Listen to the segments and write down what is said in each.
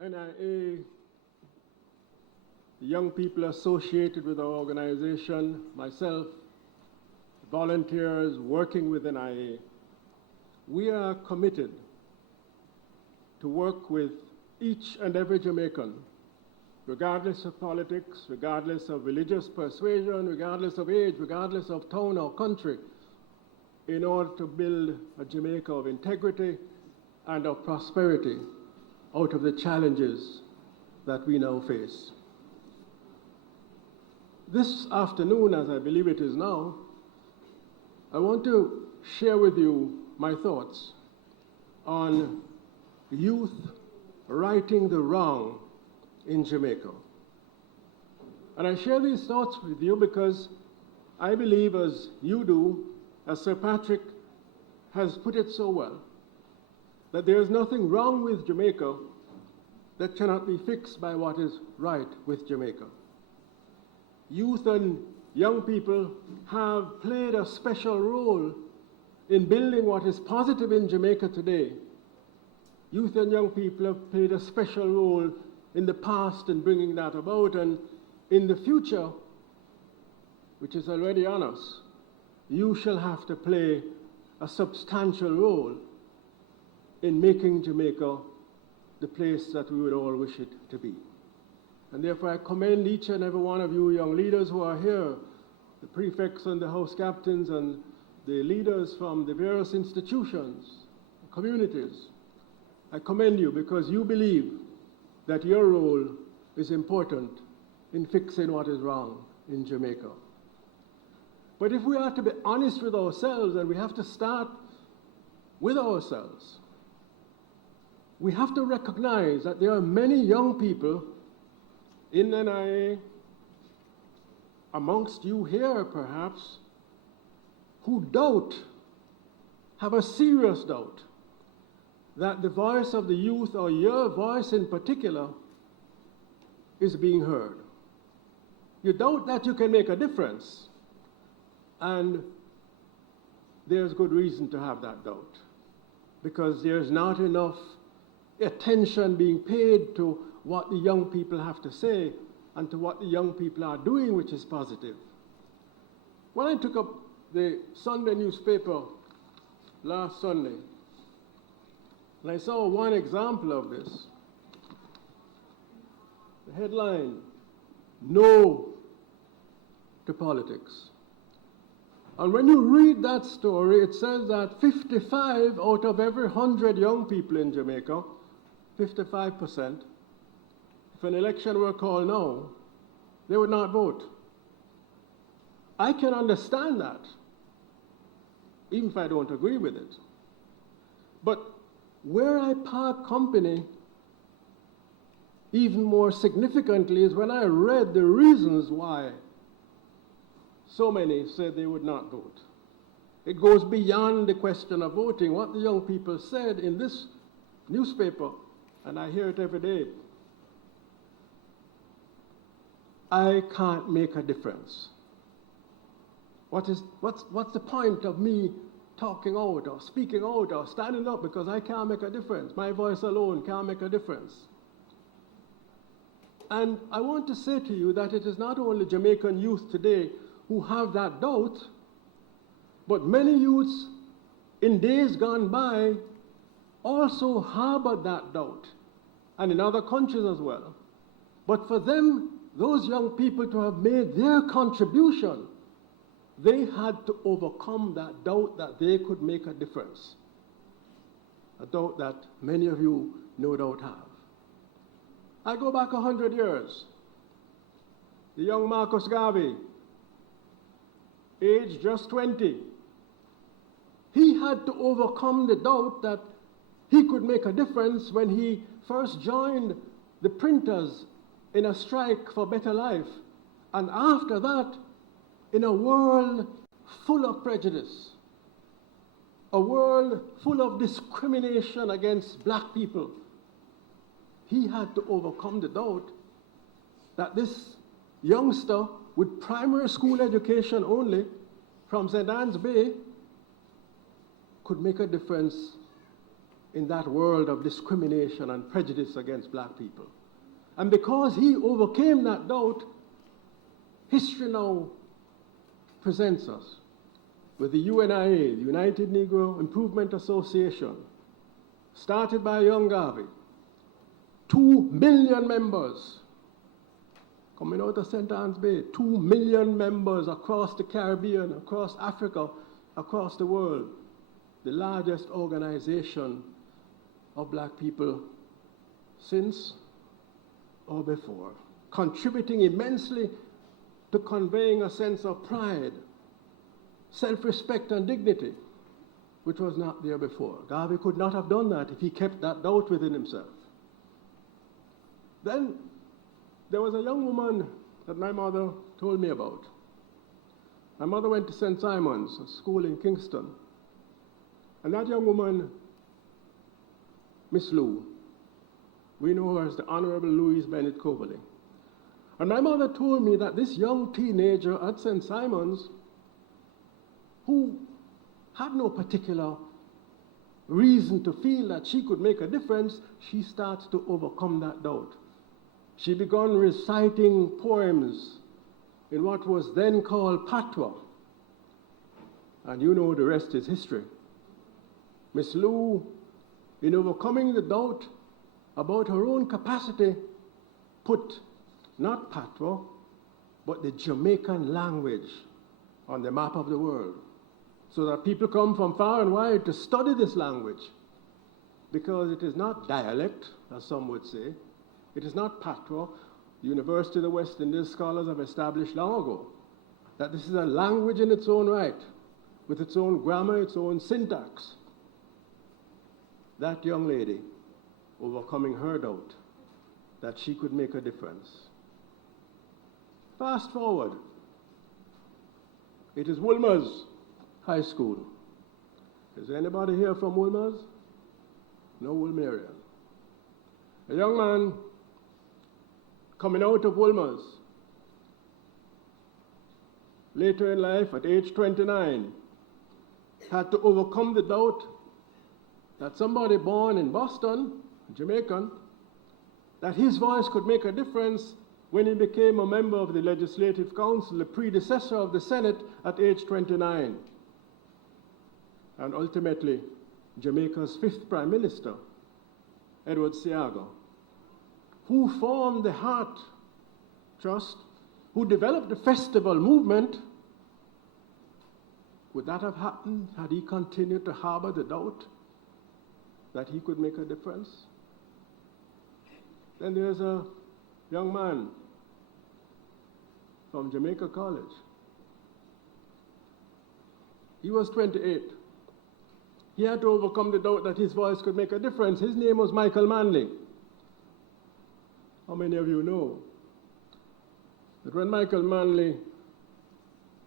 NIA, the young people associated with our organization, myself, volunteers working with NIA, we are committed to work with each and every Jamaican, regardless of politics, regardless of religious persuasion, regardless of age, regardless of town or country, in order to build a Jamaica of integrity and of prosperity out of the challenges that we now face. This afternoon, as I believe it is now, I want to share with you my thoughts on youth righting the wrong in Jamaica. And I share these thoughts with you because I believe, as you do, as Sir Patrick has put it so well, that there is nothing wrong with Jamaica that cannot be fixed by what is right with Jamaica. Youth and young people have played a special role in building what is positive in Jamaica today. Youth and young people have played a special role in the past in bringing that about, and in the future, which is already on us, you shall have to play a substantial role in making Jamaica the place that we would all wish it to be. And therefore I commend each and every one of you young leaders who are here, the prefects and the house captains and the leaders from the various institutions, communities. I commend you because you believe that your role is important in fixing what is wrong in Jamaica. But if we are to be honest with ourselves, and we have to start with ourselves, we have to recognize that there are many young people in NIA, amongst you here perhaps, who doubt, have a serious doubt, that the voice of the youth, or your voice in particular, is being heard. You doubt that you can make a difference, and there's good reason to have that doubt, because there's not enough attention being paid to what the young people have to say and to what the young people are doing, which is positive. When I took up the Sunday newspaper last Sunday, and I saw one example of this, the headline, "No to Politics." And when you read that story, it says that 55 out of every 100 young people in Jamaica, 55%, if an election were called now, they would not vote. I can understand that, even if I don't agree with it. But where I part company, even more significantly, is when I read the reasons why so many said they would not vote. It goes beyond the question of voting. What the young people said in this newspaper, and I hear it every day, I can't make a difference. What's the point of me talking out or speaking out or standing up, because I can't make a difference? My voice alone can't make a difference. And I want to say to you that it is not only Jamaican youth today who have that doubt, but many youths in days gone by also harbored that doubt, and in other countries as well. But for them, those young people, to have made their contribution, they had to overcome that doubt that they could make a difference, a doubt that many of you no doubt have. I go back 100 years. The young Marcus Garvey, age just 20, he had to overcome the doubt that he could make a difference when he first joined the printers in a strike for better life. And after that, in a world full of prejudice, a world full of discrimination against black people, he had to overcome the doubt that this youngster with primary school education only from St. Anne's Bay could make a difference in that world of discrimination and prejudice against black people. And because he overcame that doubt, history now presents us with the UNIA, the United Negro Improvement Association, started by young Garvey, 2 million members coming out of St. Anne's Bay, 2 million members across the Caribbean, across Africa, across the world, the largest organization of black people since or before, contributing immensely to conveying a sense of pride, self-respect and dignity, which was not there before. Garvey could not have done that if he kept that doubt within himself. Then there was a young woman that my mother told me about. My mother went to St. Simon's, a school in Kingston. And that young woman, Miss Lou, we know her as the Honorable Louise Bennett Coverley. And my mother told me that this young teenager at St. Simon's, who had no particular reason to feel that she could make a difference, she starts to overcome that doubt. She began reciting poems in what was then called patois. And you know the rest is history. Miss Lou, in overcoming the doubt about her own capacity, put not patois, but the Jamaican language on the map of the world, so that people come from far and wide to study this language, because it is not dialect, as some would say. It is not patois. The University of the West Indies scholars have established long ago that this is a language in its own right, with its own grammar, its own syntax. That young lady, overcoming her doubt that she could make a difference. Fast forward. It is Wolmer's High School. Is there anybody here from Wolmer's? No Wolmerian. A young man coming out of Wolmer's later in life, at age 29, had to overcome the doubt that somebody born in Boston, Jamaican, that his voice could make a difference when he became a member of the Legislative Council, the predecessor of the Senate, at age 29. And ultimately, Jamaica's 5th Prime Minister, Edward Seaga, who formed the Heart Trust, who developed the festival movement. Would that have happened had he continued to harbor the doubt that he could make a difference? Then there's a young man from Jamaica College. He was 28. He had to overcome the doubt that his voice could make a difference. His name was Michael Manley. How many of you know that when Michael Manley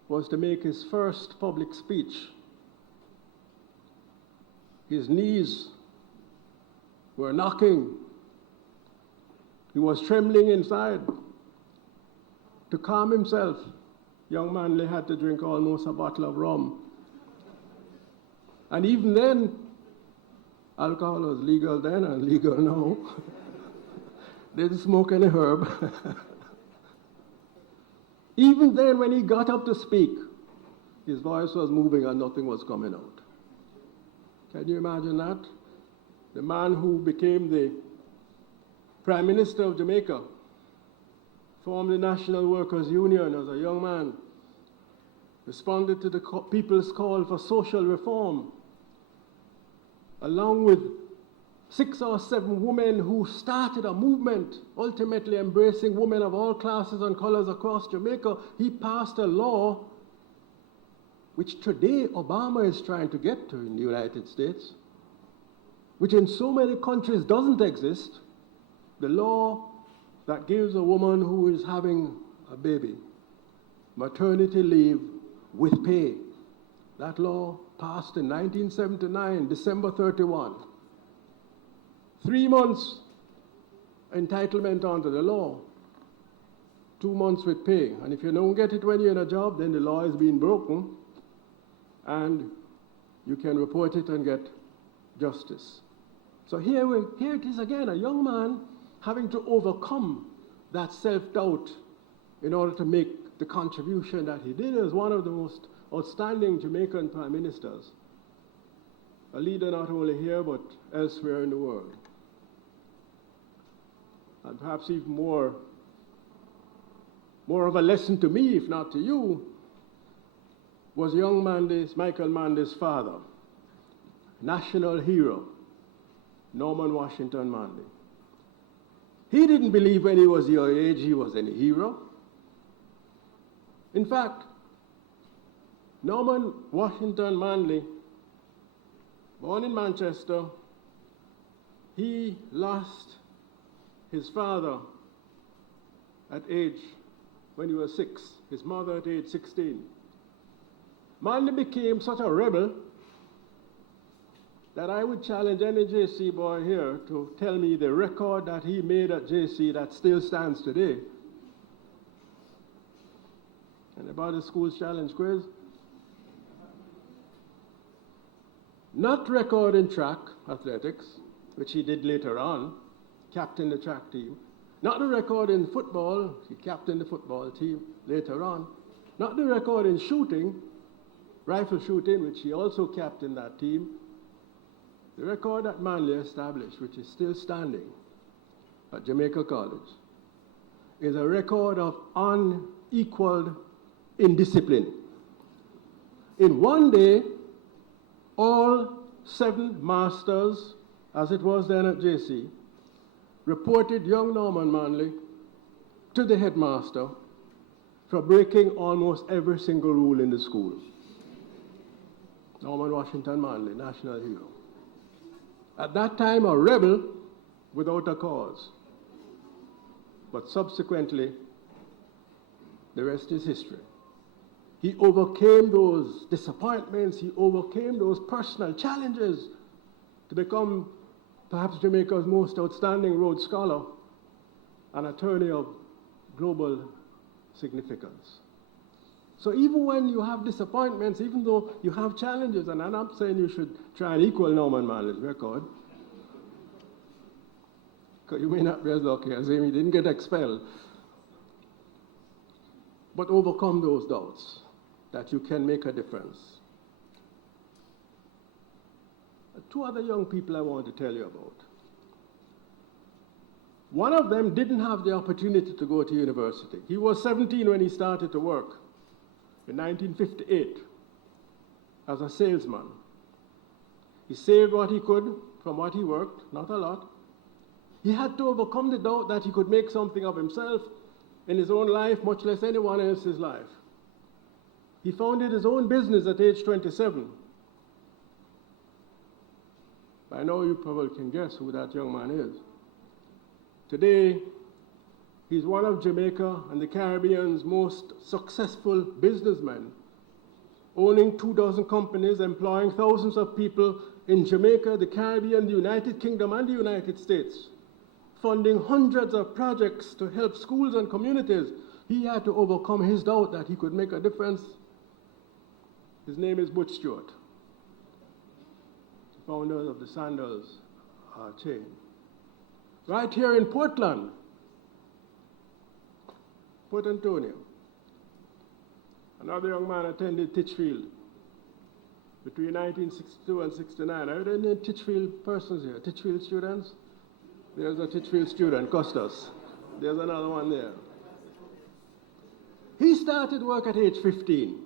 was to make his first public speech, his knees were knocking. He was trembling inside. To calm himself, young Manley had to drink almost a bottle of rum. And even then, alcohol was legal then and legal now. They didn't smoke any herb. Even then, when he got up to speak, his voice was moving and nothing was coming out. Can you imagine that? The man who became the Prime Minister of Jamaica, formed the National Workers' Union as a young man, responded to the people's call for social reform, along with 6 or 7 women who started a movement, ultimately embracing women of all classes and colors across Jamaica. He passed a law which today Obama is trying to get to in the United States, which in so many countries doesn't exist. The law that gives a woman who is having a baby maternity leave with pay. That law passed in 1979, December 31. 3 months entitlement under the law, 2 months with pay. And if you don't get it when you're in a job, then the law is being broken and you can report it and get justice. So here it is again, a young man having to overcome that self-doubt in order to make the contribution that he did as one of the most outstanding Jamaican prime ministers, a leader not only here but elsewhere in the world. And perhaps even more of a lesson to me, if not to you, was young Michael Manley's father, national hero, Norman Washington Manley. He didn't believe when he was your age he was any hero. In fact, Norman Washington Manley, born in Manchester, he lost his father at age, when he was 6, his mother at age 16. Manley became such a rebel that I would challenge any JC boy here to tell me the record that he made at JC that still stands today. Anybody school's challenge quiz? Not record in track athletics, which he did later on, captained the track team. Not the record in football, he captained the football team later on. Not the record in shooting, rifle shooting, which he also captained that team. The record that Manley established, which is still standing at Jamaica College, is a record of unequaled indiscipline. In one day, all 7 masters, as it was then at JC, reported young Norman Manley to the headmaster for breaking almost every single rule in the school. Norman Washington Manley, national hero. At that time, a rebel without a cause. But subsequently, the rest is history. He overcame those disappointments, he overcame those personal challenges to become perhaps Jamaica's most outstanding Rhodes Scholar, an attorney of global significance. So even when you have disappointments, even though you have challenges, and I'm not saying you should try and equal Norman Manley's record, because you may not be as lucky as him, he didn't get expelled, but overcome those doubts that you can make a difference. 2 other young people I want to tell you about. One of them didn't have the opportunity to go to university. He was 17 when he started to work in 1958 as a salesman. He saved what he could from what he worked, not a lot. He had to overcome the doubt that he could make something of himself in his own life, much less anyone else's life. He founded his own business at age 27. I know you probably can guess who that young man is. Today, he's one of Jamaica and the Caribbean's most successful businessmen, owning 24 companies, employing thousands of people in Jamaica, the Caribbean, the United Kingdom, and the United States, funding hundreds of projects to help schools and communities. He had to overcome his doubt that he could make a difference. His name is Butch Stewart, founder of the Sandals chain. Right here in Portland, Port Antonio, another young man attended Titchfield between 1962 and 69. Are there any Titchfield persons here? Titchfield students? There's a Titchfield student, Costas. There's another one there. He started work at age 15,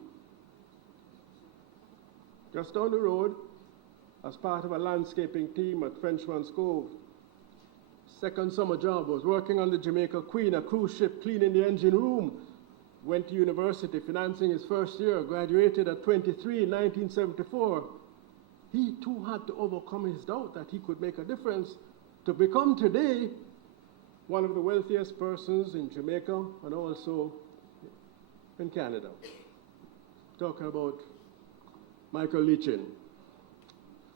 just down the road, as part of a landscaping team at Frenchman's Cove. Second summer job was working on the Jamaica Queen, a cruise ship, cleaning the engine room. Went to university, financing his first year, graduated at 23 in 1974. He too had to overcome his doubt that he could make a difference to become today one of the wealthiest persons in Jamaica and also in Canada. Talking about Michael Leachin.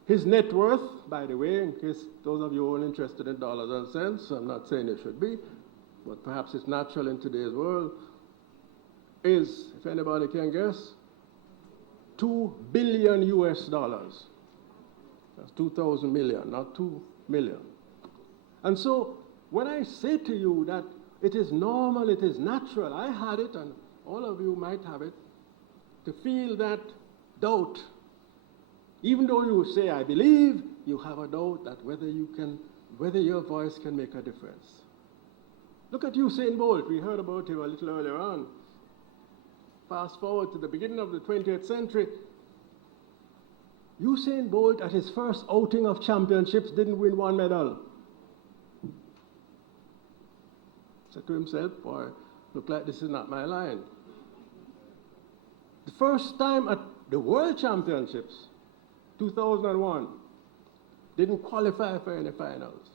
His net worth, by the way, in case those of you who are interested in dollars and cents, I'm not saying it should be, but perhaps it's natural in today's world, is, if anybody can guess, $2 billion US. That's 2,000 million, not 2 million. And so when I say to you that it is normal, it is natural, I had it, and all of you might have it, to feel that doubt. Even though you say, I believe, you have a doubt that whether your voice can make a difference. Look at Usain Bolt. We heard about him a little earlier on. Fast forward to the beginning of the 20th century. Usain Bolt, at his first outing of championships, didn't win one medal. Said to himself, boy, look like this is not my line. The first time at the World Championships, 2001, didn't qualify for any finals.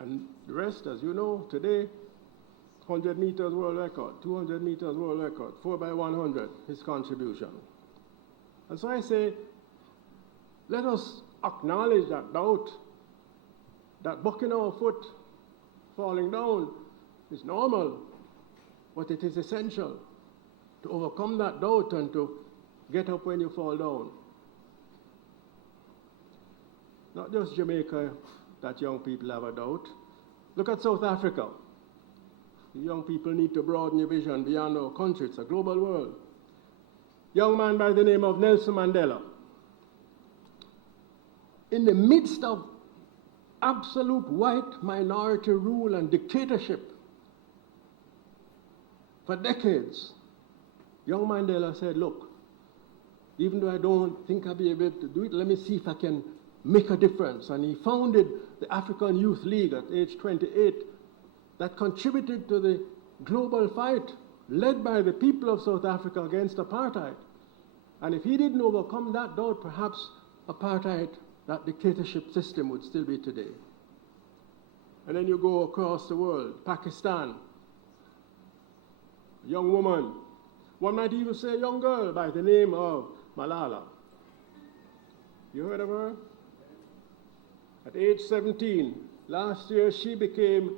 And the rest, as you know, today, 100 meters world record, 200 meters world record, 4x100, his contribution. And so I say, let us acknowledge that doubt, that bucking our foot, falling down, is normal, but it is essential to overcome that doubt and to get up when you fall down. Not just Jamaica that young people have a doubt. Look at South Africa. The young people need to broaden your vision beyond our country. It's a global world. Young man by the name of Nelson Mandela. In the midst of absolute white minority rule and dictatorship for decades, young Mandela said, look, even though I don't think I'll be able to do it, let me see if I can make a difference. And he founded the African Youth League at age 28 that contributed to the global fight led by the people of South Africa against apartheid. And if he didn't overcome that doubt, perhaps apartheid, that dictatorship system, would still be today. And then you go across the world, Pakistan, a young woman, one might even say a young girl by the name of Malala. You heard of her? At age 17, last year she became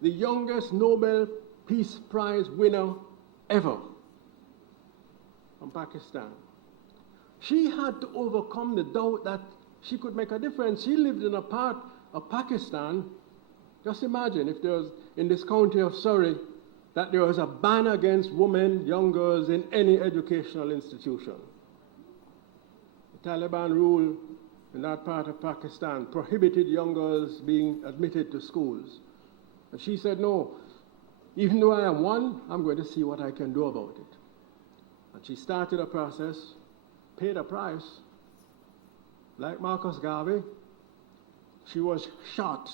the youngest Nobel Peace Prize winner ever from Pakistan. She had to overcome the doubt that she could make a difference. She lived in a part of Pakistan. Just imagine if there was, in this county of Surrey, that there was a ban against women, young girls in any educational institution. The Taliban rule in that part of Pakistan prohibited young girls being admitted to schools. And she said, no, even though I am one, I'm going to see what I can do about it. And she started a process, paid a price. Like Marcus Garvey, she was shot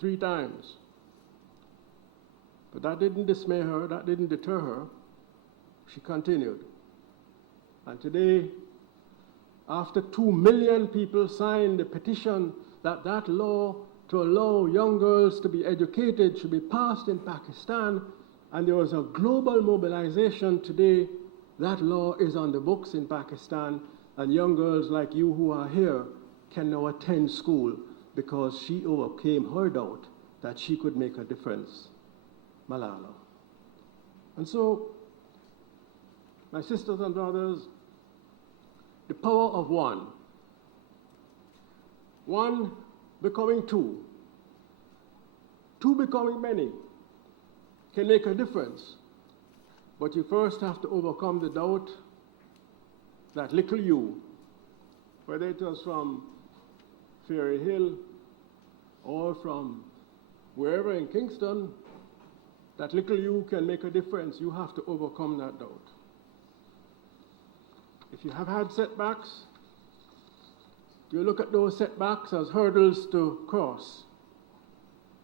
3 times. But that didn't dismay her, that didn't deter her. She continued. And today, after 2 million people signed the petition that law to allow young girls to be educated should be passed in Pakistan, and there was a global mobilization today, that law is on the books in Pakistan, and young girls like you who are here can now attend school because she overcame her doubt that she could make a difference. Malala. And so, my sisters and brothers, the power of one becoming two becoming many, can make a difference. But you first have to overcome the doubt that little you, whether it was from Fairy Hill or from wherever in Kingston, that little you can make a difference. You have to overcome that doubt. If you have had setbacks, you look at those setbacks as hurdles to cross,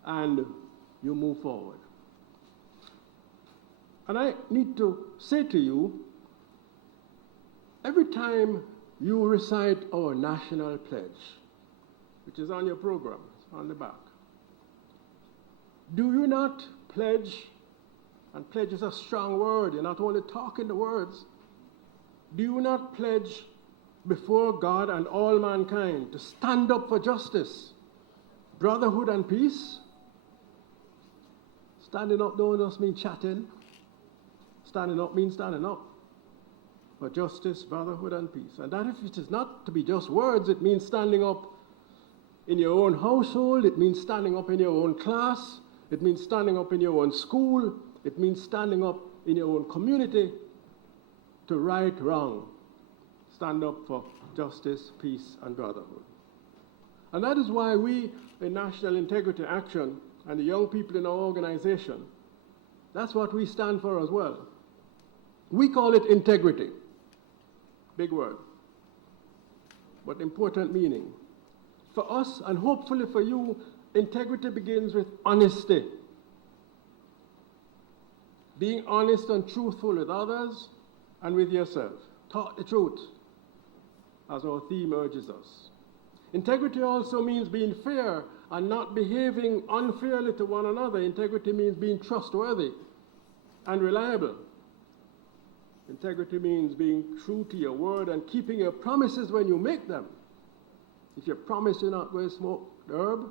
and you move forward. And I need to say to you, every time you recite our national pledge, which is on your program, it's on the back, do you not pledge, and pledge is a strong word, you're not only talking the words, do you not pledge before God and all mankind to stand up for justice, brotherhood and peace? Standing up don't just mean chatting. Standing up means standing up. for justice, brotherhood, and peace. And that if it is not to be just words, it means standing up in your own household, it means standing up in your own class, it means standing up in your own school, it means standing up in your own community to right wrong. Stand up for justice, peace, and brotherhood. And that is why we in National Integrity Action and the young people in our organization, that's what we stand for as well. We call it integrity. Big word, but important meaning. For us, and hopefully for you, integrity begins with honesty. Being honest and truthful with others and with yourself. Talk the truth, as our theme urges us. Integrity also means being fair and not behaving unfairly to one another. Integrity means being trustworthy and reliable. Integrity means being true to your word and keeping your promises when you make them. If you promise you're not going to smoke the herb,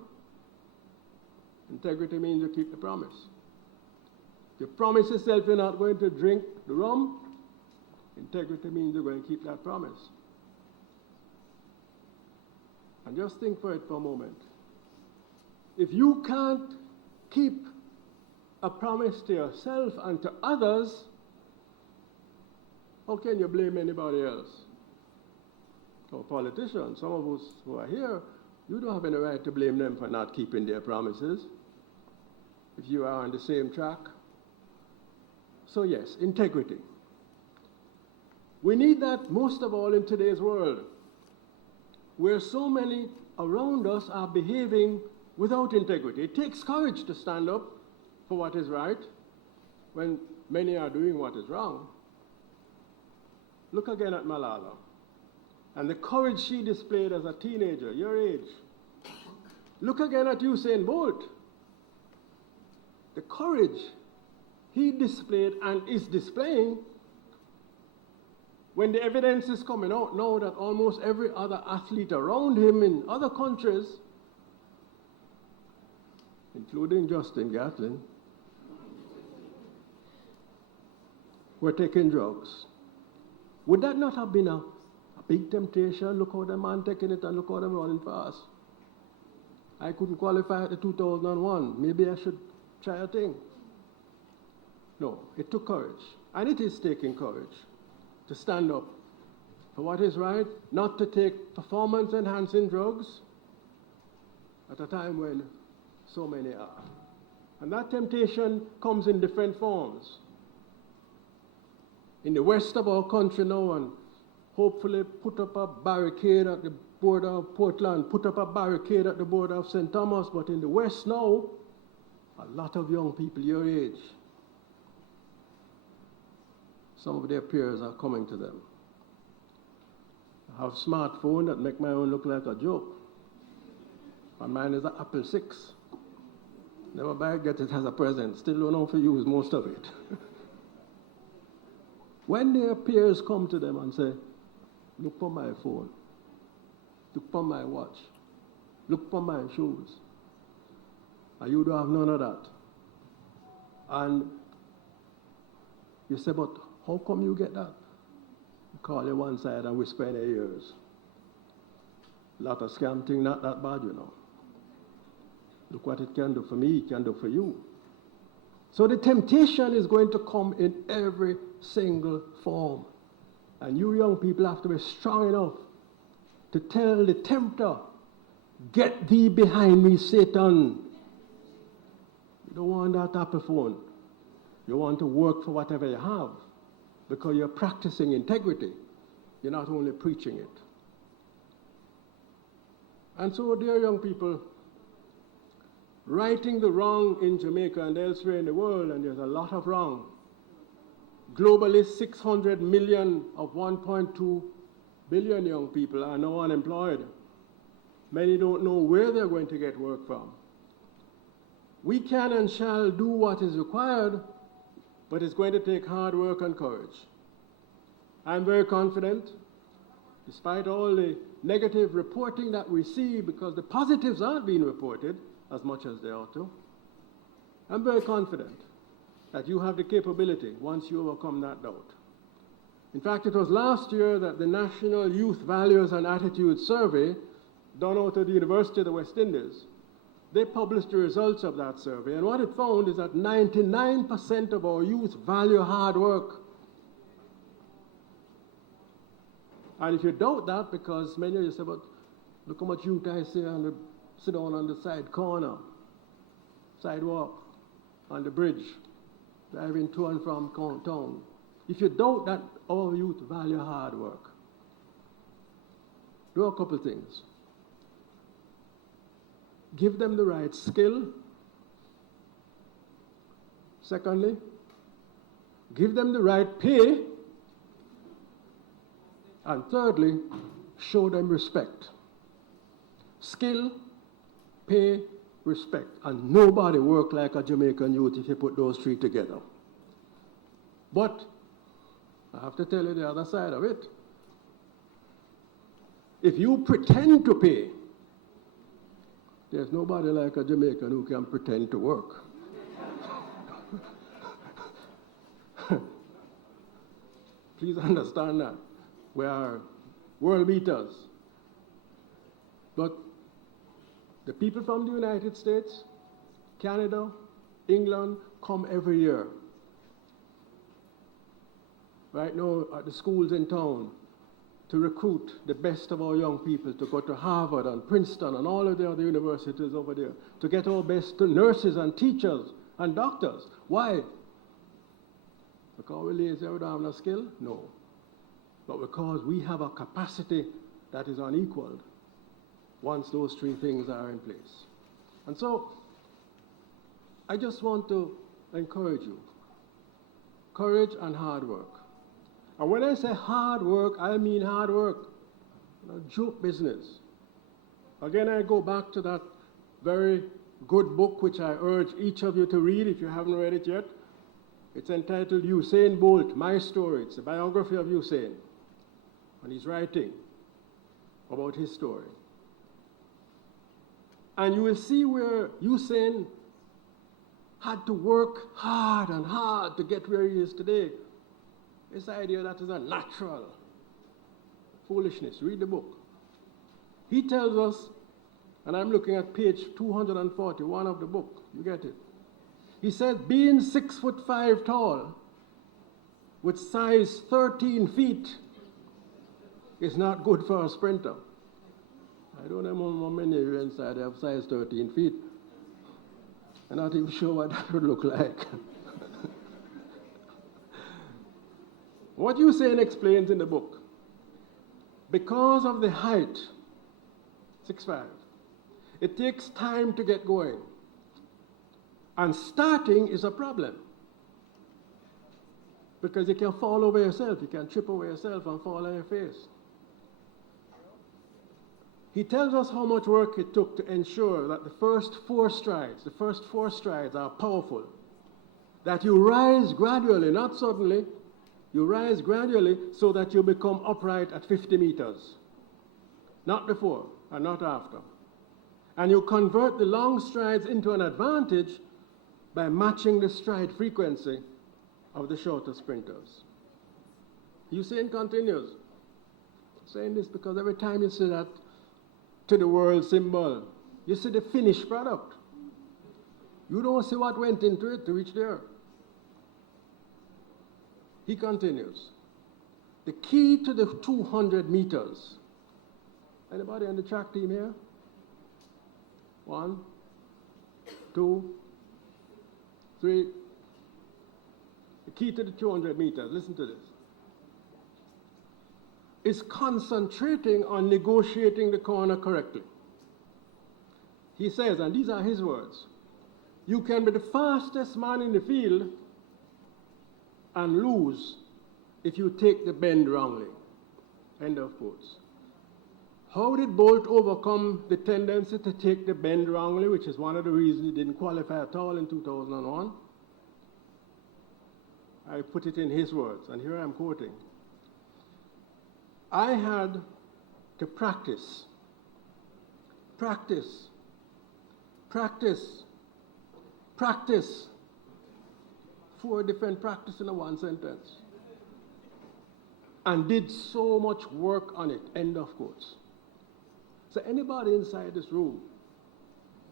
integrity means you keep the promise. If you promise yourself you're not going to drink the rum, integrity means you're going to keep that promise. And just think for it for a moment. If you can't keep a promise to yourself and to others, how can you blame anybody else? Or politicians, some of us who are here, you don't have any right to blame them for not keeping their promises if you are on the same track. So yes, integrity. We need that most of all in today's world, where so many around us are behaving without integrity. It takes courage to stand up for what is right when many are doing what is wrong. Look again at Malala and the courage she displayed as a teenager, your age. Look again at Usain Bolt. The courage he displayed and is displaying when the evidence is coming out now that almost every other athlete around him in other countries, including Justin Gatlin, were taking drugs. Would that not have been a big temptation? Look how the man taking it and look how them running fast. I couldn't qualify at the 2001. Maybe I should try a thing. No, it took courage. And it is taking courage to stand up for what is right, not to take performance-enhancing drugs at a time when so many are. And that temptation comes in different forms. In the west of our country now, and hopefully put up a barricade at the border of Portland, put up a barricade at the border of St. Thomas, but in the west now, a lot of young people your age, some of their peers are coming to them. I have a smartphone that make my own look like a joke. And mine is an Apple 6. Never buy it, get it as a present. Still don't know if I use most of it. When their peers come to them and say, look for my phone, look for my watch, look for my shoes, and you don't have none of that. And you say, but how come you get that? You call you one side and whisper in their ears. A lot of scam thing, not that bad, you know. Look what it can do for me, it can do for you. So the temptation is going to come in every single form. And you young people have to be strong enough to tell the tempter, get thee behind me, Satan. You don't want that Apple phone. You want to work for whatever you have because you're practicing integrity. You're not only preaching it. And so, dear young people, righting the wrong in Jamaica and elsewhere in the world, and there's a lot of wrong. Globally, 600 million of 1.2 billion young people are now unemployed. Many don't know where they're going to get work from. We can and shall do what is required, but it's going to take hard work and courage. I'm very confident, despite all the negative reporting that we see, because the positives aren't being reported as much as they ought to. I'm very confident that you have the capability, once you overcome that doubt, In fact, it was last year that the National Youth Values and Attitudes Survey, done out at the University of the West Indies, they published the results of that survey, and what it found is that 99% of our youth value hard work. And if you doubt that, because many of you say, but look how much youth I see sit down on the side corner, sidewalk, on the bridge, driving to and from town. If you doubt that our youth value hard work, do a couple things. Give them the right skill. Secondly, give them the right pay. And thirdly, show them respect. Skill, pay, respect. And nobody work like a Jamaican youth if you put those three together. But I have to tell you the other side of it. If you pretend to pay, there's nobody like a Jamaican who can pretend to work. Please understand that. We are world beaters. But the people from the United States, Canada, England come every year. Right now at the schools in town to recruit the best of our young people to go to Harvard and Princeton and all of the other universities over there, to get our best nurses and teachers and doctors. Why? Because we're lazy, we don't have no skill? No. But because we have a capacity that is unequaled once those three things are in place. And so, I just want to encourage you. Courage and hard work. And when I say hard work, I mean hard work. No joke business. Again, I go back to that very good book which I urge each of you to read if you haven't read it yet. It's entitled Usain Bolt, My Story. It's a biography of Usain. And he's writing about his story. And you will see where Usain had to work hard and hard to get where he is today. This idea that is a natural foolishness. Read the book. He tells us, and I'm looking at page 241 of the book. You get it? He says, being 6'5" tall with size 13 feet is not good for a sprinter. I don't know how many of you inside have size 13 feet. I'm not even sure what that would look like. What Usain explains in the book, because of the height, 6'5", it takes time to get going. And starting is a problem. Because you can fall over yourself, you can trip over yourself and fall on your face. He tells us how much work it took to ensure that the first four strides are powerful. That you rise gradually, not suddenly. You rise gradually so that you become upright at 50 meters. Not before and not after. And you convert the long strides into an advantage by matching the stride frequency of the shorter sprinters. Usain continues, saying this because every time you see that to the world symbol, you see the finished product. You don't see what went into it to reach there. He continues, the key to the 200 meters. Anybody on the track team here? 1, 2, 3. The key to the 200 meters, listen to this, is concentrating on negotiating the corner correctly. He says, and these are his words, you can be the fastest man in the field and lose if you take the bend wrongly. End of quotes. How did Bolt overcome the tendency to take the bend wrongly, which is one of the reasons he didn't qualify at all in 2001? I put it in his words, and here I'm quoting. I had to practice 4 different practices in one sentence. and did so much work on it, end of quotes. So anybody inside this room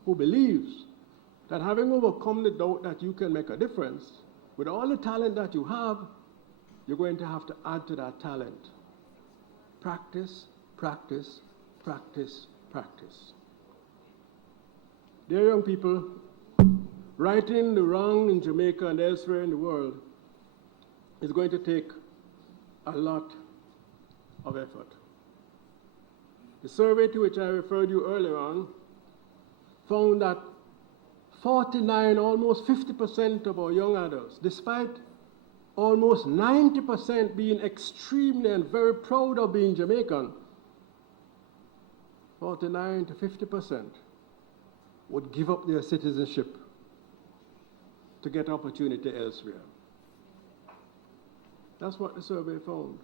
who believes that having overcome the doubt that you can make a difference, with all the talent that you have, you're going to have to add to that talent. Practice, practice, practice, practice. Dear young people, righting the wrong in Jamaica and elsewhere in the world is going to take a lot of effort. The survey to which I referred you earlier on found that 49, almost 50% of our young adults, despite almost 90% being extremely and very proud of being Jamaican, 49 to 50% would give up their citizenship to get opportunity elsewhere. That's what the survey found.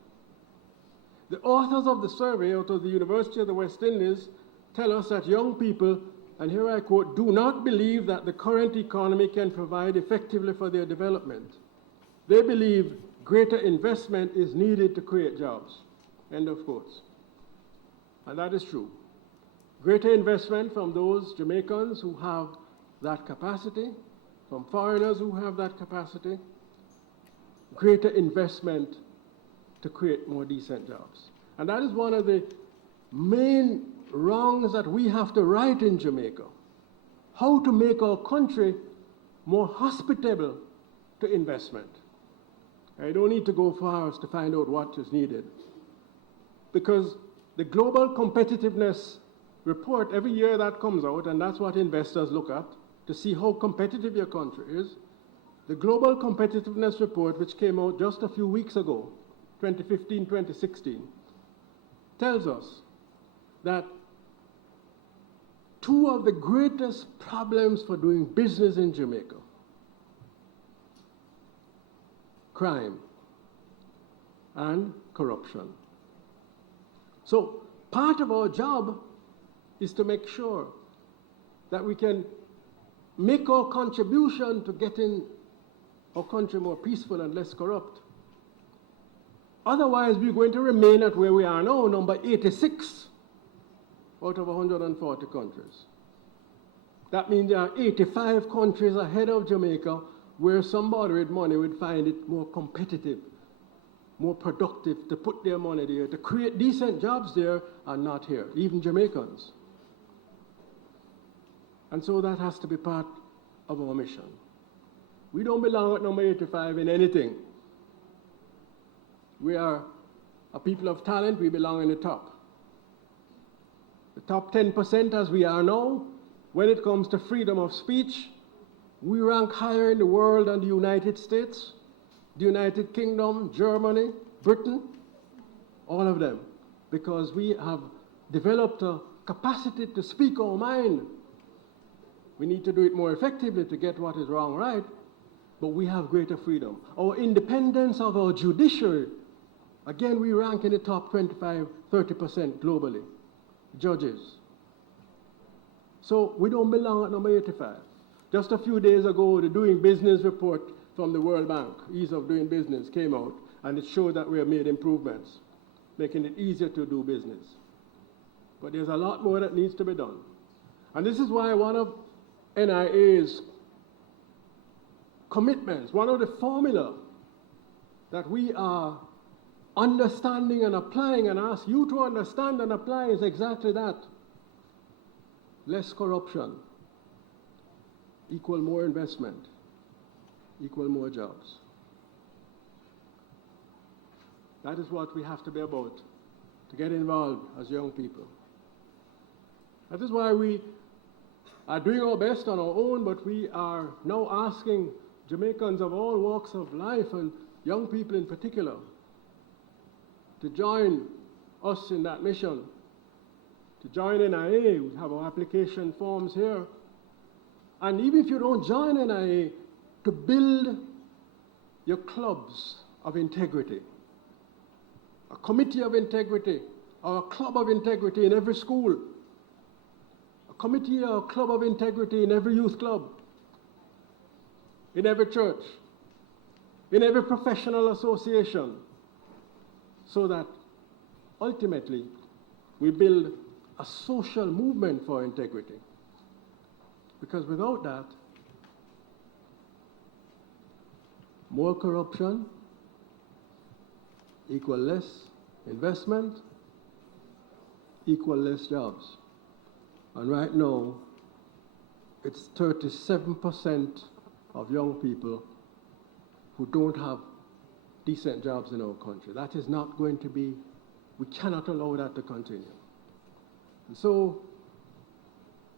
The authors of the survey out of the University of the West Indies tell us that young people, and here I quote, do not believe that the current economy can provide effectively for their development. They believe greater investment is needed to create jobs, end of quotes. And that is true. Greater investment from those Jamaicans who have that capacity, from foreigners who have that capacity, greater investment to create more decent jobs. And that is one of the main wrongs that we have to right in Jamaica. How to make our country more hospitable to investment. I don't need to go far as to find out what is needed. Because the Global Competitiveness Report, every year that comes out, and that's what investors look at, to see how competitive your country is. The Global Competitiveness Report, which came out just a few weeks ago, 2015, 2016, tells us that two of the greatest problems for doing business in Jamaica, crime and corruption. So part of our job is to make sure that we can make our contribution to getting our country more peaceful and less corrupt. Otherwise, we're going to remain at where we are now, number 86 out of 140 countries. That means there are 85 countries ahead of Jamaica where somebody with money would find it more competitive, more productive to put their money there, to create decent jobs there, and not here, even Jamaicans. And so that has to be part of our mission. We don't belong at number 85 in anything. We are a people of talent, we belong in the top. The top 10% as we are now, when it comes to freedom of speech, we rank higher in the world than the United States, the United Kingdom, Germany, Britain, all of them, because we have developed a capacity to speak our mind. We need to do it more effectively to get what is wrong right, but we have greater freedom. Our independence of our judiciary, again, we rank in the top 25, 30% globally, judges. So we don't belong at number 85. Just a few days ago, the Doing Business report from the World Bank, Ease of Doing Business, came out, and it showed that we have made improvements, making it easier to do business. But there's a lot more that needs to be done. And this is why one of NIA's commitments, one of the formula that we are understanding and applying and ask you to understand and apply is exactly that. Less corruption, equal more investment, equal more jobs. That is what we have to be about, to get involved as young people. That is why we are doing our best on our own, but we are now asking Jamaicans of all walks of life, and young people in particular, to join us in that mission, to join NIA. We have our application forms here. And even if you don't join NIA, to build your clubs of integrity, a committee of integrity, or a club of integrity in every school, a committee or a club of integrity in every youth club, in every church, in every professional association, so that ultimately we build a social movement for integrity. Because without that, more corruption equal less investment, equal less jobs. And right now, it's 37% of young people who don't have decent jobs in our country. That is not going to be, we cannot allow that to continue. And so,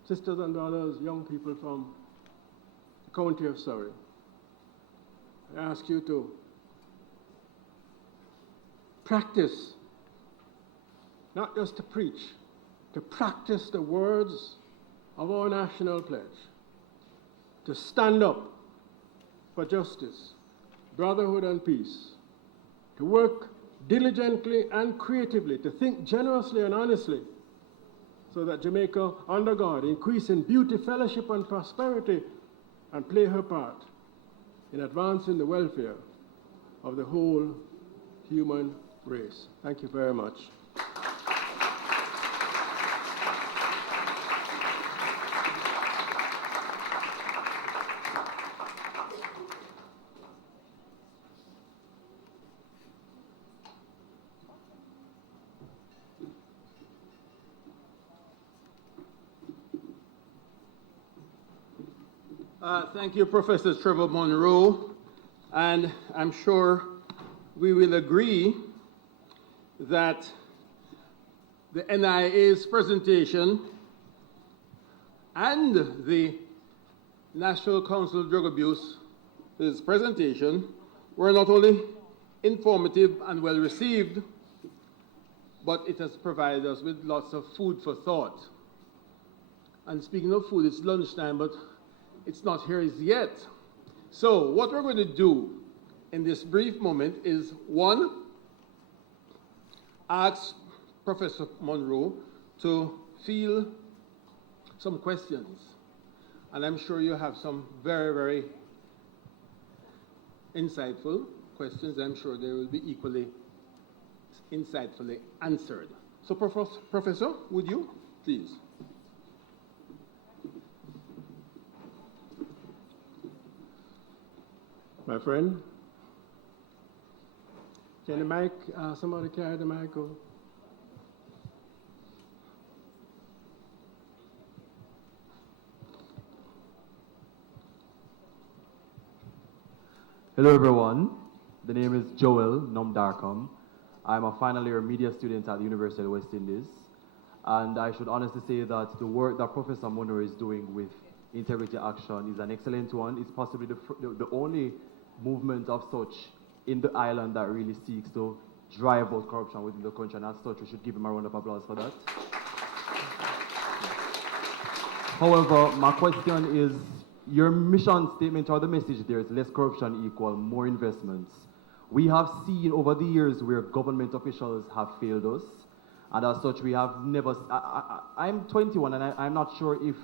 sisters and brothers, young people from the county of Surrey, I ask you to practice, not just to preach, to practice the words of our national pledge, to stand up for justice, brotherhood and peace, to work diligently and creatively, to think generously and honestly, so that Jamaica, under God, increase in beauty, fellowship and prosperity, and play her part in advancing the welfare of the whole human race. Thank you very much. Thank you, Professor Trevor Munroe, and I'm sure we will agree that the NIA's presentation and the National Council of Drug Abuse's presentation were not only informative and well received, but it has provided us with lots of food for thought. And speaking of food, it's lunchtime, but it's not here as yet. So what we're going to do in this brief moment is, one, ask Professor Munroe to field some questions. And I'm sure you have some very, very insightful questions. I'm sure they will be equally insightfully answered. So Professor, would you please? My friend, can the mic, somebody carry the mic over? Hello everyone, the name is Joel Nomdarkom. I'm a final year media student at the University of the West Indies. And I should honestly say that the work that Professor Munroe is doing with Integrity Action is an excellent one. It's possibly the only movement of such in the island that really seeks to drive out corruption within the country, and as such we should give him a round of applause for that. However, my question is, your mission statement or the message there is less corruption equal more investments. We have seen over the years where government officials have failed us, and as such we have never, I'm 21 and I'm not sure if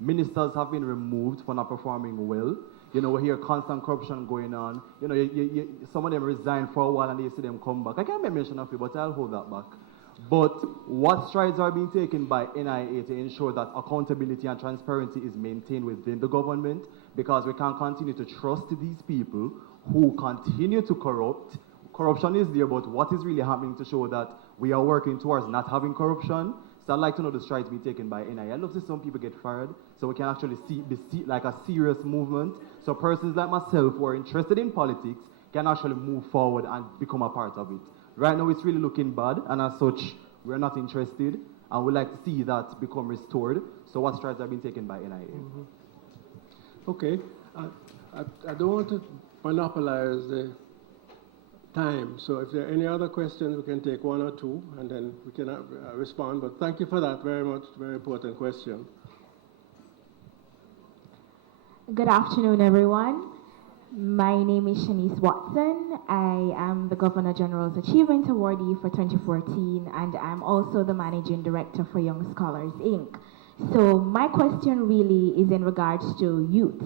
ministers have been removed for not performing well. You know, we hear constant corruption going on. You know, some of them resign for a while and you see them come back. I can't mention of it, but I'll hold that back. But what strides are being taken by NIA to ensure that accountability and transparency is maintained within the government? Because we can't continue to trust these people who continue to corrupt. Corruption is there, but what is really happening to show that we are working towards not having corruption? So I'd like to know the strides being taken by NIA. I'd love to see some people get fired so we can actually be like a serious movement. So persons like myself who are interested in politics can actually move forward and become a part of it. Right now it's really looking bad, and as such, we're not interested, and we'd like to see that become restored. So what strides have been taken by NIA? Mm-hmm. Okay, I don't want to monopolize the time, so if there are any other questions, we can take one or two, and then we can respond, but thank you for that very much, very important question. Good afternoon, everyone. My name is Shanice Watson. I am the Governor General's Achievement Awardee for 2014, and I'm also the Managing Director for Young Scholars, Inc. So my question really is in regards to youth.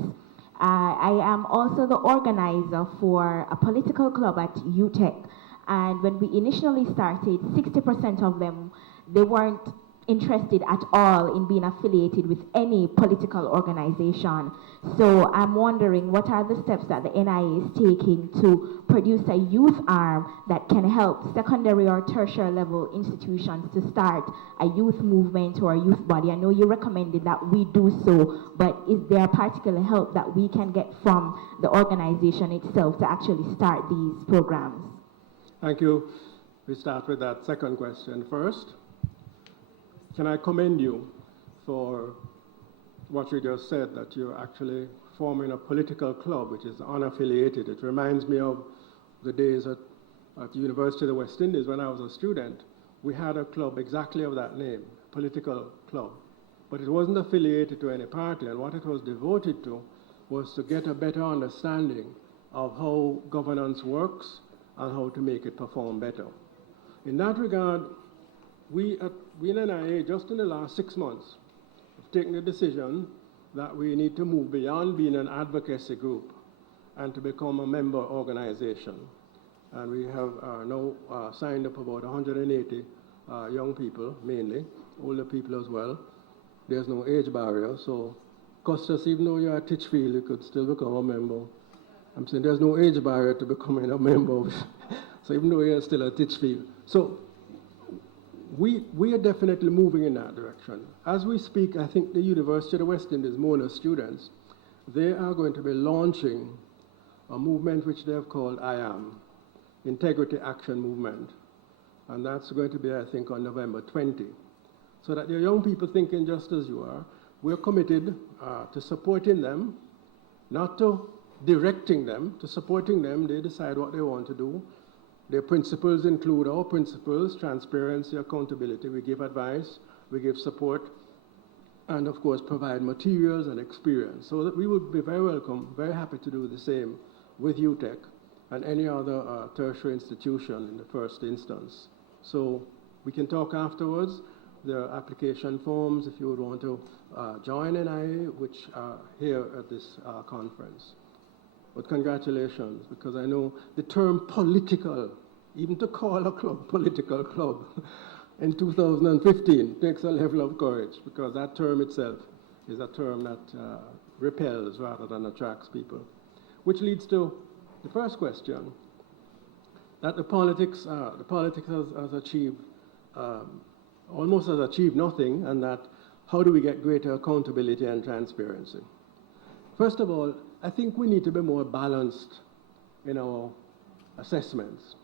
I am also the organizer for a political club at UTEC, And when we initially started, 60% of them, they weren't interested at all in being affiliated with any political organization. So I'm wondering, what are the steps that the NIA is taking to produce a youth arm that can help secondary or tertiary level institutions to start a youth movement or a youth body? I know you recommended that we do so, but is there particular help that we can get from the organization itself to actually start these programs? Thank you. We start with that second question first. Can I commend you for what you just said, that you're actually forming a political club which is unaffiliated? It reminds me of the days at the University of the West Indies when I was a student. We had a club exactly of that name, political club. But it wasn't affiliated to any party, and what it was devoted to was to get a better understanding of how governance works and how to make it perform better. In that regard, we in NIA, just in the last 6 months, have taken the decision that we need to move beyond being an advocacy group and to become a member organization. And we have now signed up about 180 young people, mainly, older people as well. There's no age barrier, so Custis, even though you're at Titchfield, you could still become a member. I'm saying there's no age barrier to becoming a member, so even though you're still at Titchfield. So we are definitely moving in that direction. As we speak, I think the University of the West Indies, Mona students, they are going to be launching a movement which they have called IAM, Integrity Action Movement. And that's going to be, I think, on November 20. So that the young people thinking just as you are, we're committed to supporting them, not to directing them, to supporting them. They decide what they want to do. Their principles include our principles: transparency, accountability. We give advice, we give support, and of course provide materials and experience. So that we would be very welcome, very happy to do the same with UTech and any other tertiary institution in the first instance. So we can talk afterwards. There are application forms if you would want to join NIA, which are here at this conference. But congratulations, because I know the term political, even to call a club political club in 2015 takes a level of courage, because that term itself is a term that repels rather than attracts people. Which leads to the first question, that the politics has achieved, almost has achieved nothing, and that how do we get greater accountability and transparency? First of all, I think we need to be more balanced in our assessments.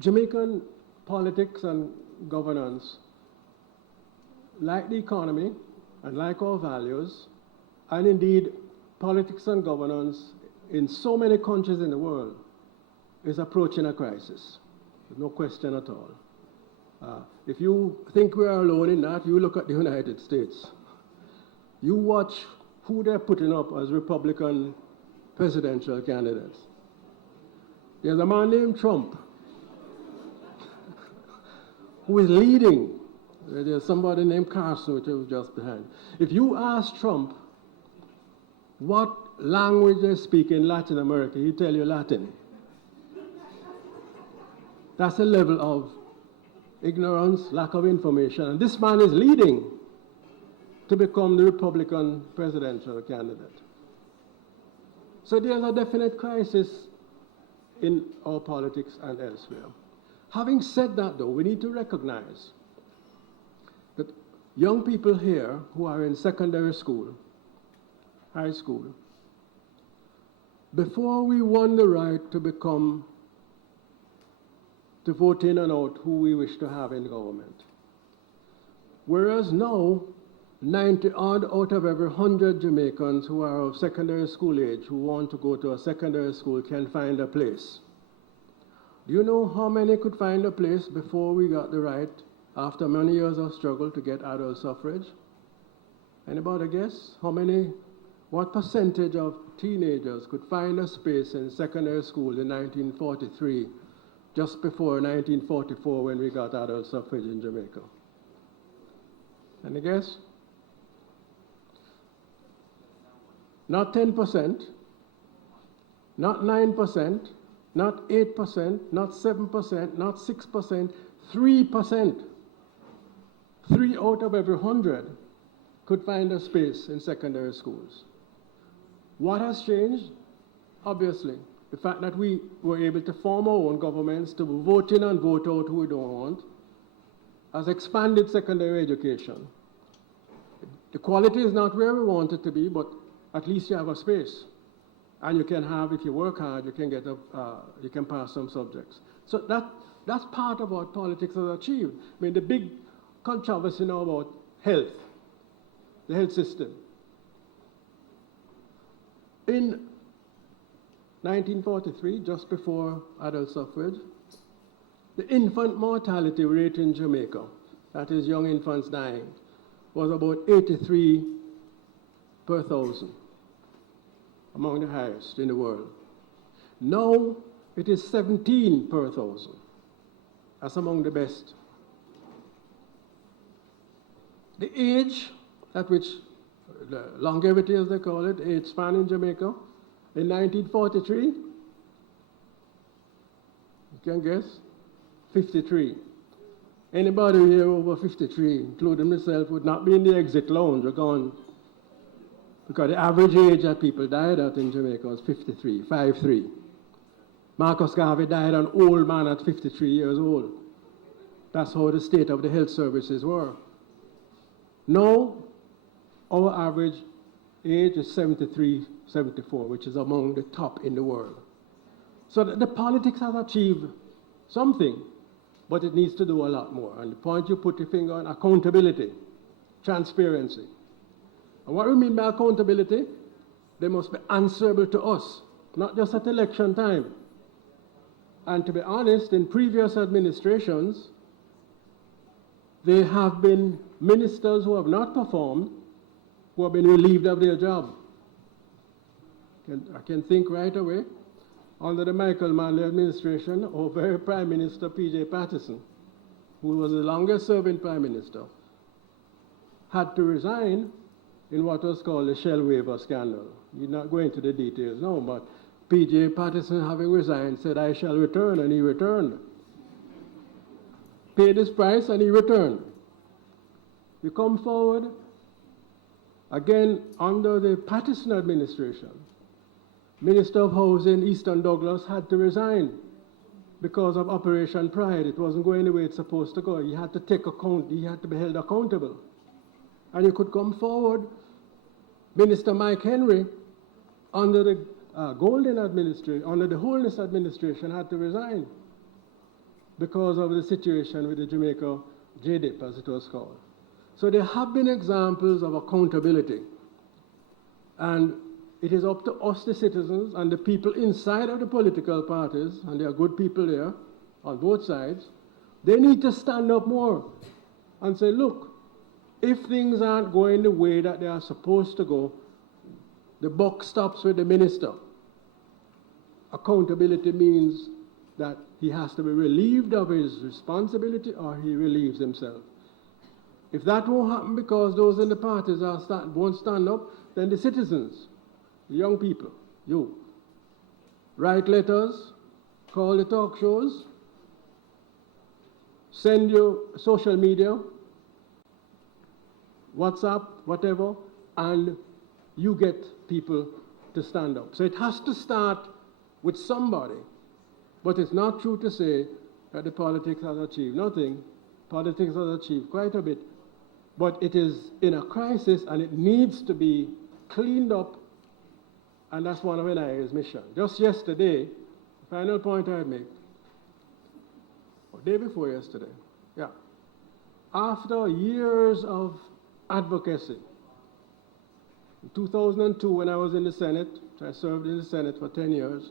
Jamaican politics and governance, like the economy and like our values, and indeed politics and governance in so many countries in the world, is approaching a crisis. There's no question at all. If you think we are alone in that, you look at the United States. You watch who they're putting up as Republican presidential candidates. There's a man named Trump who is leading. There's somebody named Carson, which was just behind. If you ask Trump what language they speak in Latin America, he'll tell you Latin. That's a level of ignorance, lack of information. And this man is leading to become the Republican presidential candidate. So there's a definite crisis in our politics and elsewhere. Having said that, though, we need to recognize that young people here who are in secondary school, high school, before we won the right to vote in and out who we wish to have in government. Whereas now, 90 odd out of every 100 Jamaicans who are of secondary school age who want to go to a secondary school can find a place. Do you know how many could find a place before we got the right, after many years of struggle, to get adult suffrage? Anybody guess? What percentage of teenagers could find a space in secondary school in 1943, just before 1944 when we got adult suffrage in Jamaica? Any guess? Not 10%, not 9%, Not 8%, not 7%, not 6%, 3%. 3 out of every 100 could find a space in secondary schools. What has changed? Obviously, the fact that we were able to form our own governments to vote in and vote out who we don't want has expanded secondary education. The quality is not where we want it to be, but at least you have a space. And you can have, if you work hard, you can get you can pass some subjects. So that's part of what politics has achieved. I mean, the big controversy now about health, the health system. In 1943, just before adult suffrage, the infant mortality rate in Jamaica, that is young infants dying, was about 83 per 1,000, among the highest in the world. Now it is 17 per 1,000. That's among the best. The age at which, the longevity as they call it, age span in Jamaica, in 1943, you can guess, 53. Anybody here over 53, including myself, would not be in the exit lounge. We're gone. Because the average age that people died at in Jamaica was 53, 5'3". Marcus Garvey died an old man at 53 years old. That's how the state of the health services were. Now, our average age is 73, 74, which is among the top in the world. So the politics has achieved something, but it needs to do a lot more. And the point you put your finger on, accountability, transparency. And what we mean by accountability, they must be answerable to us, not just at election time. And to be honest, in previous administrations, there have been ministers who have not performed, who have been relieved of their job. I can think right away, under the Michael Manley administration, our very Prime Minister, P.J. Patterson, who was the longest serving Prime Minister, had to resign in what was called the Shell waiver scandal. You're not going into the details now, but P.J. Patterson, having resigned, said, "I shall return," and he returned. Paid his price, and he returned. You come forward, again, under the Patterson administration, Minister of Housing, Easton Douglas, had to resign because of Operation Pride. It wasn't going the way it's supposed to go. He had to take account, he had to be held accountable. And you could come forward, Minister Mike Henry, under the Golden administration, under the Holness administration, had to resign because of the situation with the Jamaica JDIP, as it was called. So there have been examples of accountability. And it is up to us, the citizens, and the people inside of the political parties, and there are good people there on both sides, they need to stand up more and say, look, if things aren't going the way that they are supposed to go, the buck stops with the minister. Accountability means that he has to be relieved of his responsibility or he relieves himself. If that won't happen because those in the parties won't stand up, then the citizens, the young people, you, write letters, call the talk shows, send your social media, WhatsApp, whatever, and you get people to stand up. So it has to start with somebody. But it's not true to say that the politics has achieved nothing. Politics has achieved quite a bit. But it is in a crisis and it needs to be cleaned up, and that's one of NIA's mission. Just yesterday, the final point I'd make, or day before yesterday, yeah. After years of advocacy, in 2002 when I was in the Senate, I served in the Senate for 10 years,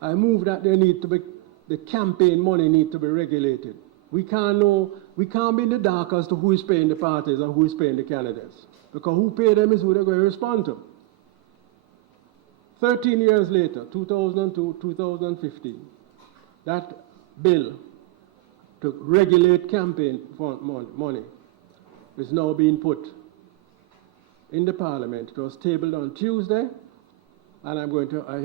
I moved that the campaign money need to be regulated. We can't be in the dark as to who is paying the parties and who is paying the candidates. Because who pay them is who they're going to respond to. 13 years later, 2002, 2015, that bill to regulate campaign money is now being put in the Parliament. It was tabled on Tuesday, and I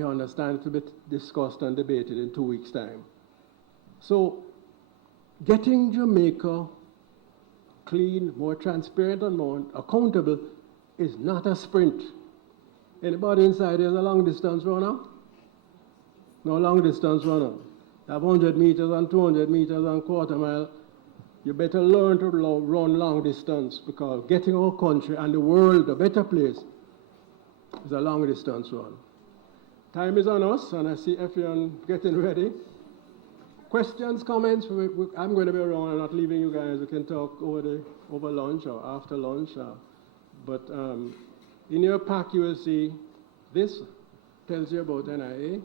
understand it will be discussed and debated in 2 weeks' time. So, getting Jamaica clean, more transparent, and more accountable is not a sprint. Anybody inside here is a long distance runner? No long distance runner. You have 100 meters and 200 meters and quarter mile. You better learn to run long distance, because getting our country and the world a better place is a long distance run. Time is on us, and I see Effion getting ready. Questions, comments? I'm going to be around. I'm not leaving you guys. We can talk over lunch or after lunch. But in your pack, you will see this tells you about NIA.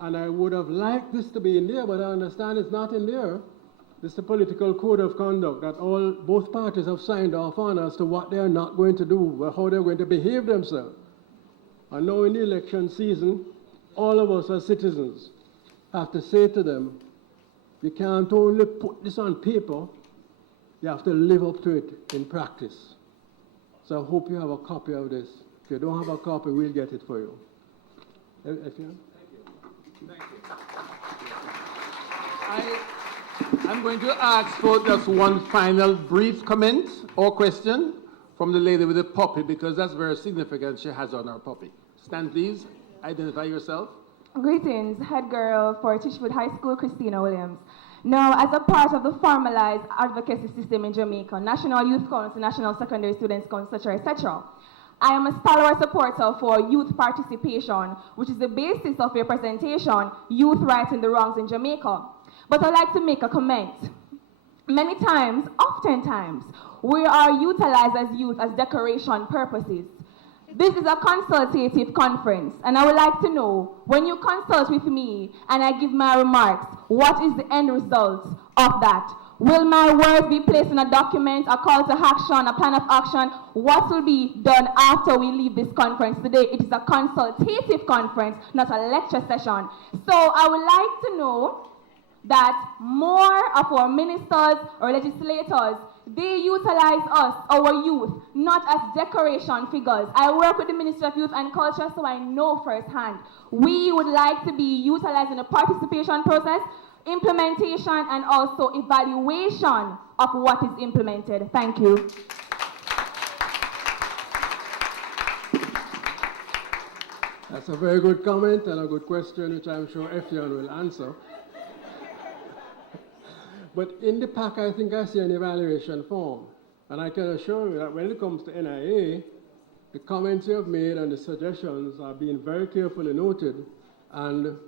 And I would have liked this to be in there, but I understand it's not in there. This is the political code of conduct that both parties have signed off on as to what they are not going to do, how they're going to behave themselves. And now in the election season, all of us as citizens have to say to them, you can't only put this on paper, you have to live up to it in practice. So I hope you have a copy of this. If you don't have a copy, we'll get it for you. Thank you. I'm going to ask for just one final brief comment or question from the lady with the puppy, because that's very significant. She has on her puppy. Stand, please. Identify yourself. Greetings, head girl for Tishwood High School, Christina Williams. Now, as a part of the formalized advocacy system in Jamaica, National Youth Council, National Secondary Students Council, etc., I am a stalwart supporter for youth participation, which is the basis of representation, youth righting the wrongs in Jamaica. But I'd like to make a comment. Many times, oftentimes, we are utilized as youth as decoration purposes. This is a consultative conference, and I would like to know, when you consult with me and I give my remarks, what is the end result of that? Will my words be placed in a document, a call to action, a plan of action? What will be done after we leave this conference today? It is a consultative conference, not a lecture session. So I would like to know that more of our ministers or legislators, they utilize us, our youth, not as decoration figures. I work with the Ministry of Youth and Culture, so I know firsthand. We would like to be utilized in the participation process, implementation, and also evaluation of what is implemented. Thank you. That's a very good comment and a good question, which I'm sure Effion will answer. But in the pack, I think I see an evaluation form. And I can assure you that when it comes to NIA, the comments you have made and the suggestions are being very carefully noted. And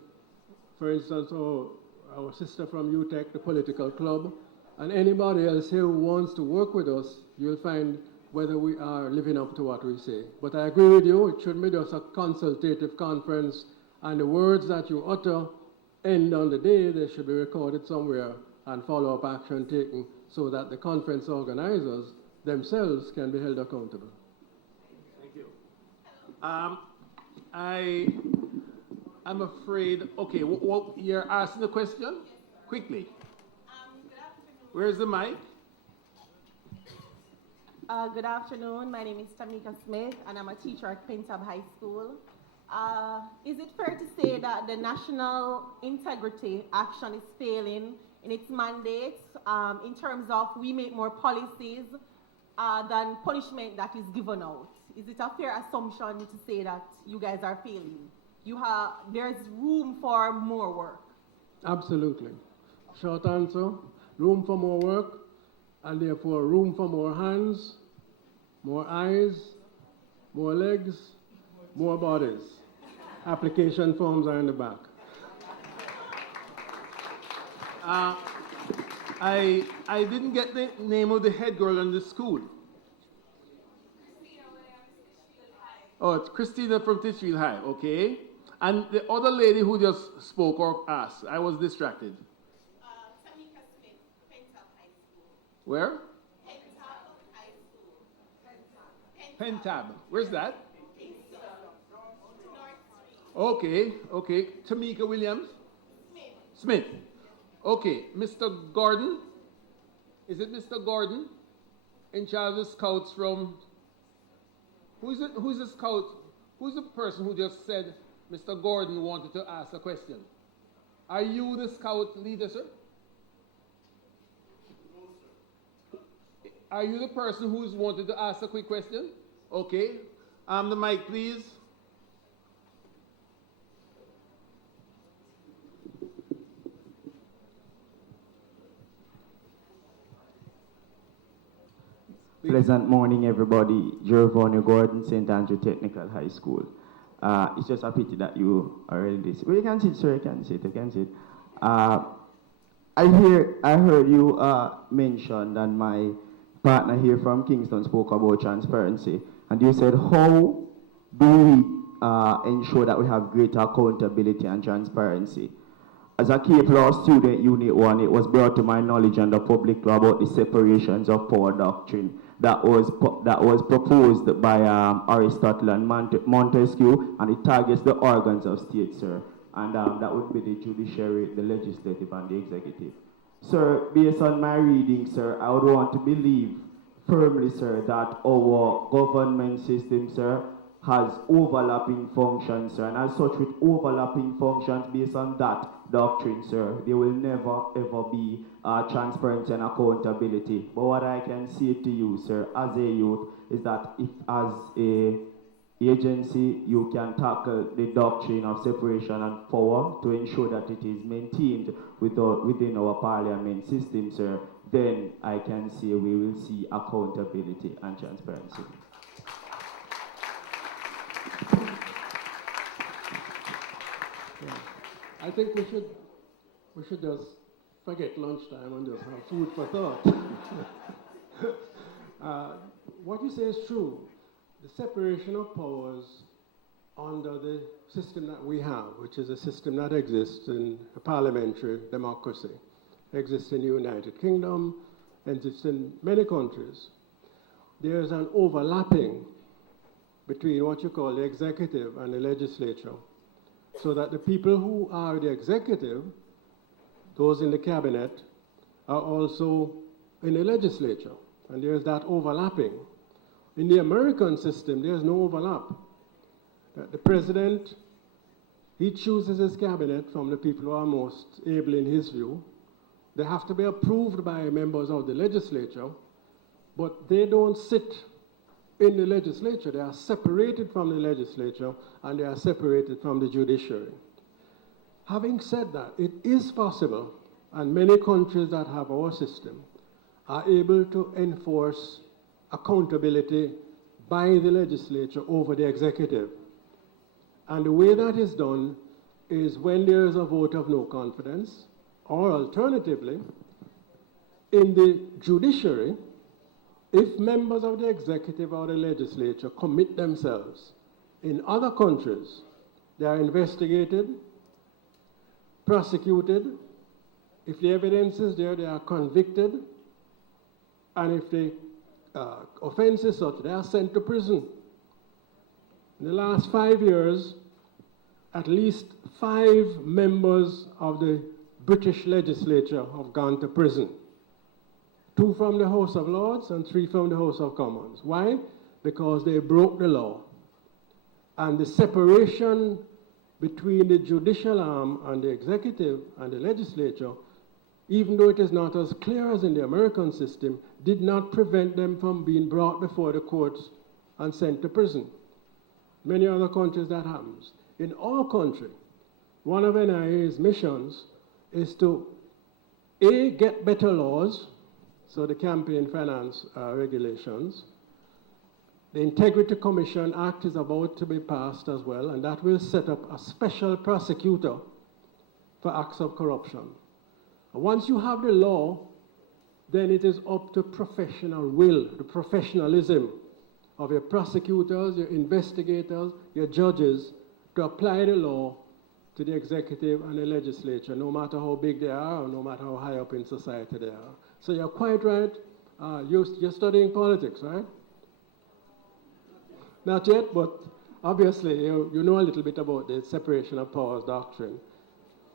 for instance, our sister from UTEC, the political club, and anybody else here who wants to work with us, you'll find whether we are living up to what we say. But I agree with you, it shouldn't be just a consultative conference, and the words that you utter end on the day, they should be recorded somewhere and follow-up action taken so that the conference organizers themselves can be held accountable. Thank you. I'm afraid, okay, you're asking the question? Quickly. Where's the mic? Good afternoon. My name is Tamika Smith, and I'm a teacher at Pentab High School. Is it fair to say that the National Integrity Action is failing in its mandate in terms of we make more policies than punishment that is given out? Is it a fair assumption to say that you guys are failing? There's room for more work. Absolutely. Short answer, room for more work, and therefore room for more hands, more eyes, more legs, more bodies. Application forms are in the back. I didn't get the name of the head girl in the school. Oh, it's Christina from Tishfield High, okay. And the other lady who just spoke or asked, I was distracted. Tamika Smith, Pentab High School. Where? Pentab High School. Pentab. Where's that? North Street. Okay. Tamika Williams? Smith. Okay, Mr. Gordon? Is it Mr. Gordon? In charge of the scouts from... Who's the scout? Who's the person who just said Mr. Gordon wanted to ask a question. Are you the scout leader, sir? No, sir. Are you the person who's wanted to ask a quick question? Okay. The mic, please. Pleasant morning, everybody. Jervonio Gordon, St. Andrew Technical High School. It's just a pity that you are in this. Well, you can sit, sir. You can sit. I heard you mentioned, and my partner here from Kingston spoke about transparency. And you said, how do we ensure that we have greater accountability and transparency? As a Cape Law student, Unit 1, it was brought to my knowledge and the public about the separations of power doctrine that was proposed by Aristotle and Montesquieu, and it targets the organs of state, sir. And that would be the judiciary, the legislative, and the executive. Sir, based on my reading, sir, I would want to believe firmly, sir, that our government system, sir, has overlapping functions, sir, and as such, with overlapping functions based on that doctrine, sir, there will never ever be transparency and accountability. But what I can say to you, sir, as a youth, is that if as a agency you can tackle the doctrine of separation and power to ensure that it is maintained within our parliament system, sir, then I can say we will see accountability and transparency. I think we should just forget lunchtime and just have food for thought. What you say is true. The separation of powers under the system that we have, which is a system that exists in a parliamentary democracy, exists in the United Kingdom, exists in many countries. There's an overlapping between what you call the executive and the legislature, so that the people who are the executive, those in the cabinet, are also in the legislature, and there's that overlapping. In the American system, there's no overlap. The president, he chooses his cabinet from the people who are most able in his view. They have to be approved by members of the legislature, but they don't sit in the legislature. They are separated from the legislature, and they are separated from the judiciary. Having said that, it is possible, and many countries that have our system are able to enforce accountability by the legislature over the executive. And the way that is done is when there is a vote of no confidence, or alternatively, in the judiciary, if members of the executive or the legislature commit themselves, in other countries, they are investigated, prosecuted. If the evidence is there, they are convicted. And if the offense is such, they are sent to prison. In the last 5 years, at least 5 members of the British legislature have gone to prison. 2 from the House of Lords and 3 from the House of Commons. Why? Because they broke the law. And the separation between the judicial arm and the executive and the legislature, even though it is not as clear as in the American system, did not prevent them from being brought before the courts and sent to prison. Many other countries that happens. In our country, one of NIA's missions is to, A, get better laws, so the campaign finance regulations. The Integrity Commission Act is about to be passed as well, and that will set up a special prosecutor for acts of corruption. Once you have the law, then it is up to professional will, the professionalism of your prosecutors, your investigators, your judges, to apply the law to the executive and the legislature, no matter how big they are or no matter how high up in society they are. So you're quite right. You're studying politics, right? Not yet, but obviously you know a little bit about the separation of powers doctrine.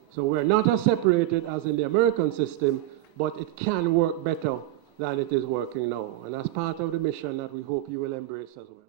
So we're not as separated as in the American system, but it can work better than it is working now. And that's part of the mission that we hope you will embrace as well.